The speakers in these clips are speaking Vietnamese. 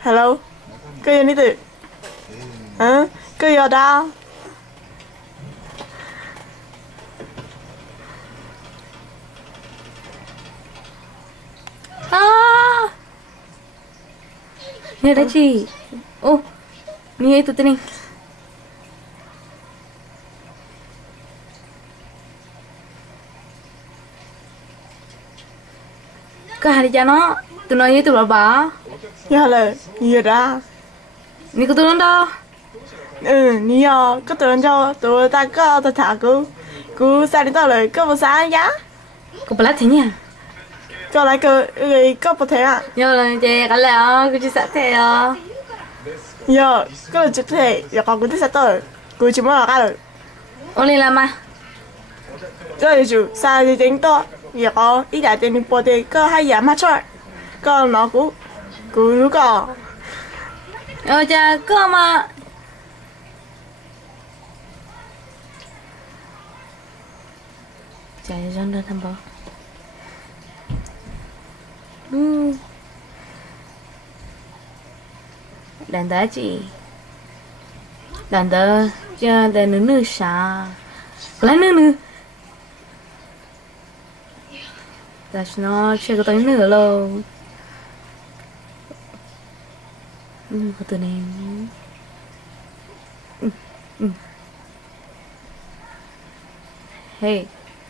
Hello, cái gì vậy? Hả? Cái gì ở đâu? Ah, ni ada Ci. Oh, ni itu tu ni. Kau hari jana, tu nanya tu berapa? Dạ là gì đó? Ni kau turun dah. Ừ, ni à, có tưởng cho tụi ta có ta thả cứ sao đi tao lại có một sáng giá? Kau pelat thế nhỉ? Có lại cái có một thế à? Nhớ là chị cái là cái chị sẽ thế à? Dạ, có là chụp thế, dạ còn cái thứ sao tới, cứ chỉ muốn là cái rồi. Oli lama. Cái là chủ sao thì tính to, dạ có ít đại tiền đi bỏ tiền có hay giảm hết rồi, có nó cứ nó có. Cha kau mà. Chạy ra đó thăm bò. Đàn đá chị. Đàn đá cha đàn nữ nữ sa. Lấy nữ nữ. Ta nó chơi cái tới nữ luôn. Có từ này. Hey,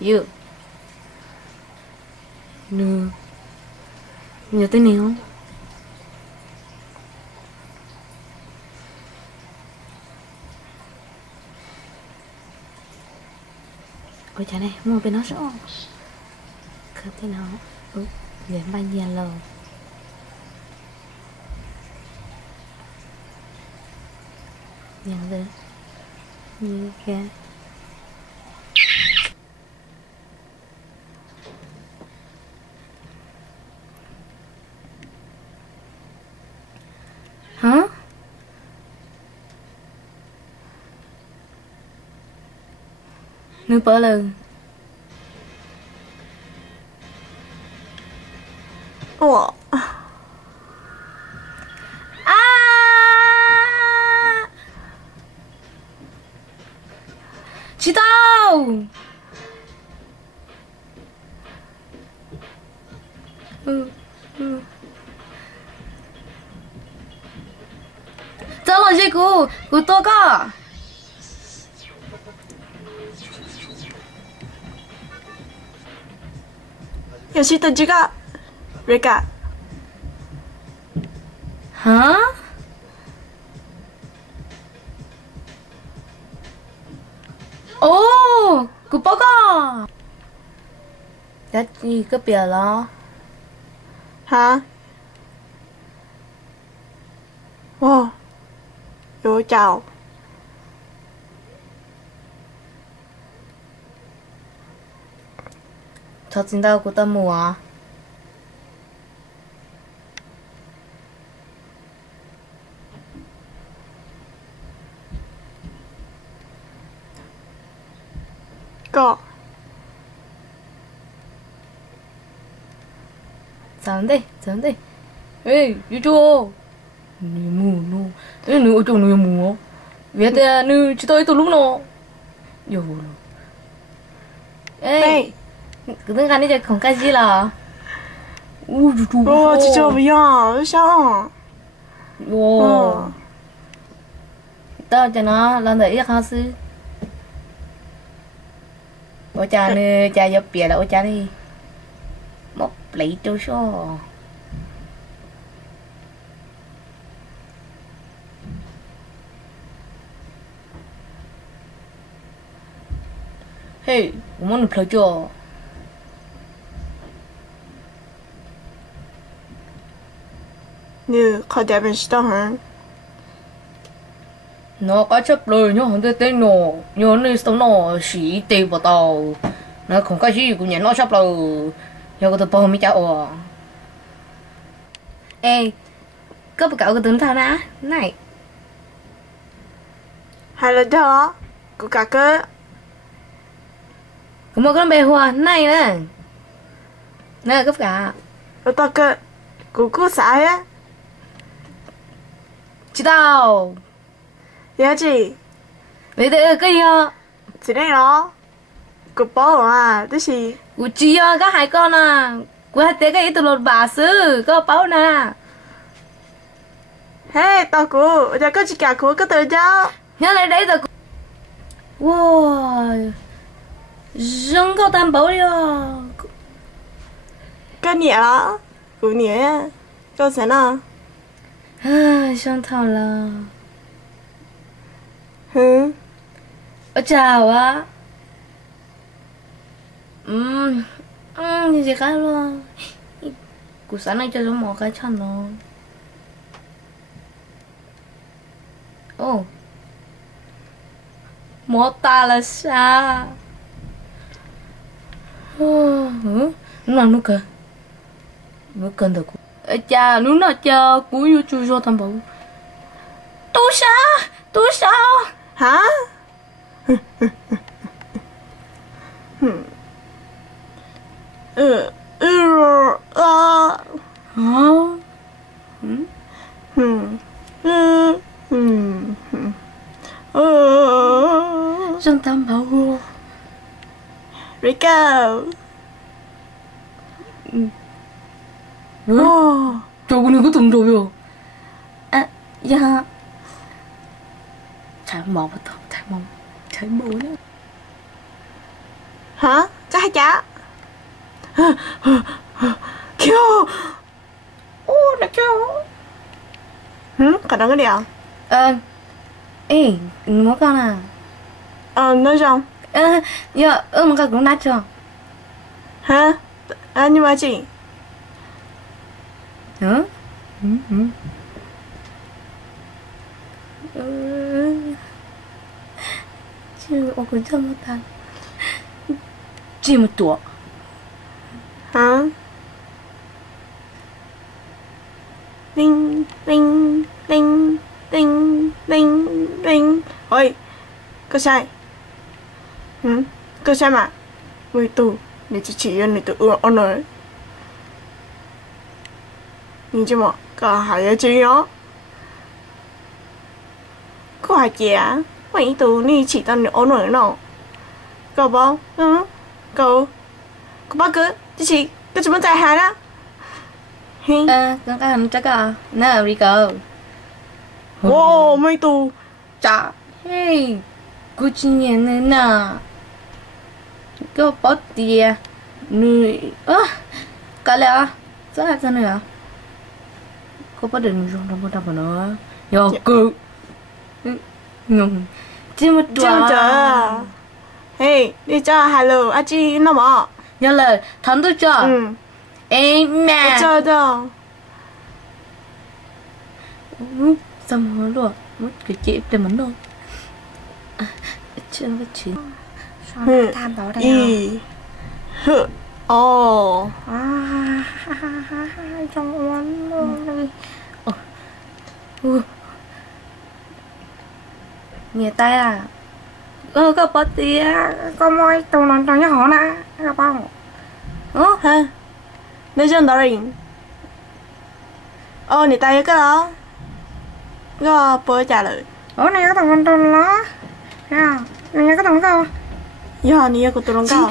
you. Nữ. Nhớ tên này không? Ôi chà này, mua bên nó rõ. Khớp thế nào? Dễ bao nhiêu lầu. Nhận được. Như kìa. Hả? Nữ bỡ lần. Ủa? À! Chị tao! Tao là gì cô to cả.有些的这个，瑞嘎， Hả? Ồ, cô bó cả. Đã gì cái bìa đó. hả? Wow, yo chào. Thật xin tao của tao mùa à? Có. Sẵn đi. Ê, yêu chua. Nữ mù nô. Ê, nữ ở chỗ nữ mù. Biết thế, nữ chỉ tôi lúc nào. Yo. Ê. Cứ đứng gần đi chạy không cái gì là. Ui, chú. Ô, chị cho bây giờ, sao? Wow. Tao cho nó lần đấy khó sư. Ôi cha này, cha giúp bìa là ôi cha đi. Mốc lấy trâu số. Hey, 我们play cho. Như khỏi đẹp mình sao hả? Nó có chấp lời nhá, không thể tên nó. Nhớ này sống nó xí tì vào tàu. Nó không có gì cũng nhận nó chấp lời. Nhớ có thể bò mi cháu à. Ê, có bà cậu có tính thao ná. Này. Hay là đó, cô cả cơ. Có một con bè hoa này nè. Nè cấp cả. Ở tao cơ, cô sai á. 知道。 Dạ chị. Vậy thì cái gì à? Chị đây đó. Cô bố à, tức gì? Của chị à, có hai con à. Của hai té cái ít lột bà sư, có bao nè. Hey, tao cô, giờ có chị cả cô có từ cho. Nhớ lại đấy rồi. Wow. Rừng có tam bảo đi à. Có nhẹ đó. Cô nhẹ. Cô sẽ nào? Xong thảo là. Hừ. Ở chào á. Như gì khác luôn. Cú sáng nay cho một cái chân nó. Ồ. Một ta là sao? Nó nó cơ. Nó cần được. Cha nó nó cha cú yêu chú cho thằng bảo. Tôi sao? Hả? Trong tâm bảo luôn. Rico. 저거는 그것도 물어요. 아, 야. 잘 먹었다. 잘 먹네. Hả? Chắc hay chả? Kêu. Ô, nó kêu. Còn đang cái gì ạ? Ê, mua con à? Nói xong. Dạ, một cái cũng nát chưa? Hả? Nhưng mà chị. Hả? chứ ô cũng chưa một thằng. Chỉ một tuổi. Hả? Đinh, đinh, đinh, đinh, đinh, đinh. Ôi, có sai. Có sai mà. Người tù, để chỉ người tù ổn rồi. Nhưng chứ mà, có hỏi ở chị đó. Có hỏi chị á? Mấy tù ni chỉ tao ổn rồi nó. Có bao? Có bao cứ, chị, có chúng ta chạy hả đó? Con cái hình chắc à? Nè, Rico. Wow, mấy tù. Chà, hey, cô chị nhìn nè. Cô bỏ tiền. Người, cả lẽ à? Sao lại thế này à? Cô bắt được dùng trong một đập nữa. Yo, cô. Chỉ một trời. Hey, đi cho hello, à chị nó mà. Nhớ lời, thắng tôi cho. Em mẹ. Cho đâu. Sao mà luôn, mất cái chị để mấn đâu. Chưa có chuyện. tham bảo đây hả? Ồ. Trong uốn luôn. Nghe tay à? Có bỏ tiền. Có môi tụi nó nhớ họ nè. Gặp không? Hả? Nói chân đó rình. Nè tay cái đó. Có bố trả lời. Này có thằng con đó. Này có thằng đâu? Dạ, nè có tụi nó cao.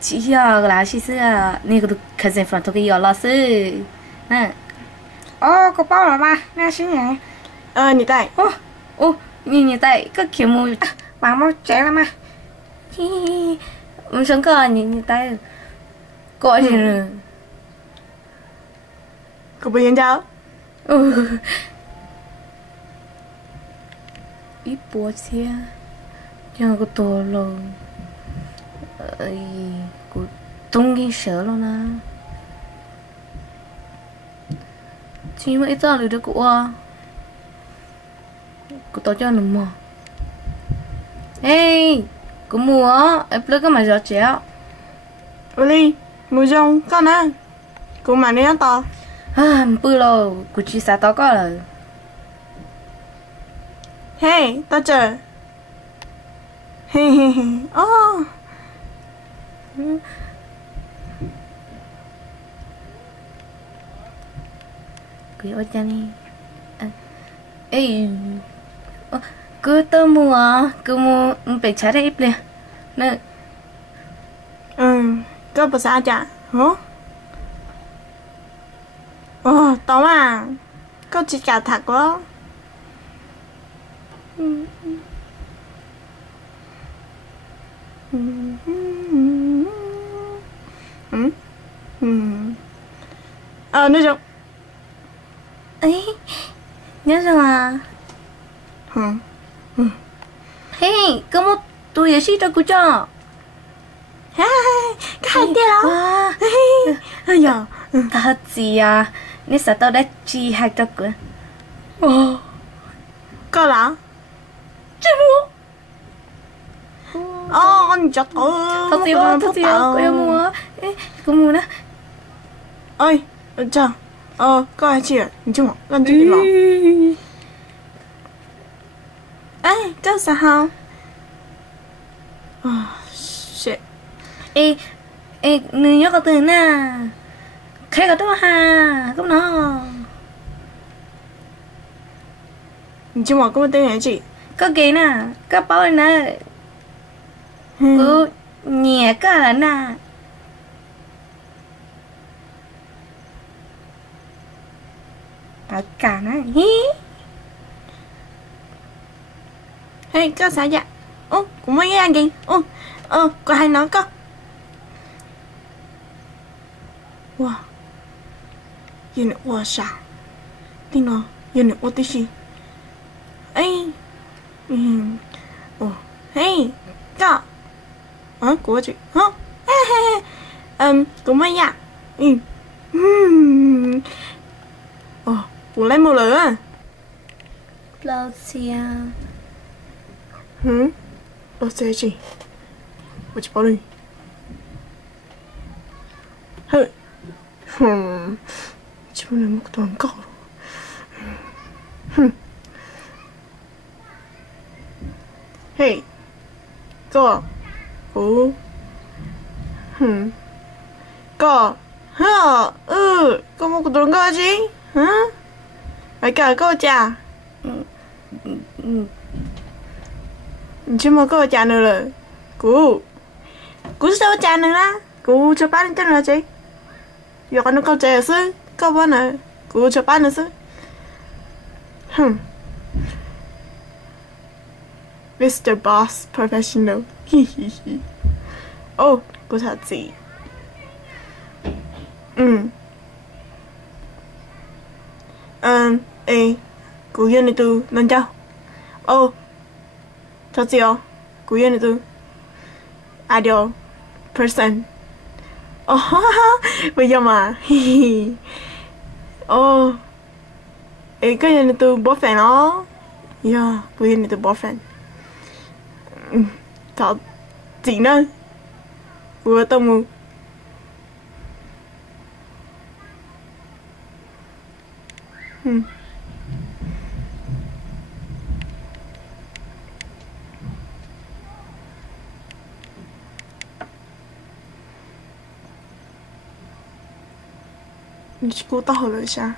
Chị là chị sư à. Nè có tụi khởi sinh phản thuộc cái là sư. Nè. Có bao là ba. Nè xí nhẹ. Nè tay. Nhìn tay cái kiểu mùi. Bà môi trẻ lắm à. Sống cơ nhìn tay. Có gì nữa. Cô bây giờ cháu. Ít bố xe. Nhưng có tổ rồi. Cô tung ghi sợ luôn à. Chỉ mà ít ra được cô à. Cô tao cho nó mà. Ê, cô mua em lấy cái mà giọt chéo. Oli, mua rong con nè. Cô mà nè to. Bự rồi, cô chỉ xả tao có rồi. Hey, tao chờ. Hey. Cô ơi cha đi. 哎，cứ tớ mua bị trả ra ít liền nè có bữa sao chả hả tao mà có chỉ cả thật quá nói chung ấy nhớ rằng à hey kamu tuh ya sih aku cak cái dia wah ayo thật gì à nè sao tao đã chi hai trâu cửa có là chứ mua anh chặt thật gì cô yêu mua cô mua đó ơi chào có ai chị你去吗让这个了哎这啥好shit ê người nhớ có từ nè khai có đó ha cũng nó 你今晚跟我等下去 có kì nè có bao nè cứ nhẹ cả là nè tất cả nè hí hey có sao vậy cũng mới nghe gì có hay nói có wow yên quá sao tin nó yên quá tí gì ấy hey có của chị hả cũng mới nha cũng lấy một lửa à lâu xia đâu xe chị我去保你嘿基本上ことなんか嘿go go có mộtことなんgì phải cả cô chà chứ mà cô chà nữa rồi cú sao chà nữa啦cú cho bạn tên là gì giờ con nó câu chè sư câu bao này cú cho bạn nữa sư Mr. Boss Professional cú thật gì cú yên này từ lần chào thật gì cú yên này từ ideal person bây giờ mà cái này từ boyfriend đó yeah cái này từ boyfriend thật gì nữa vừa tâm mù你去给我倒好了一下。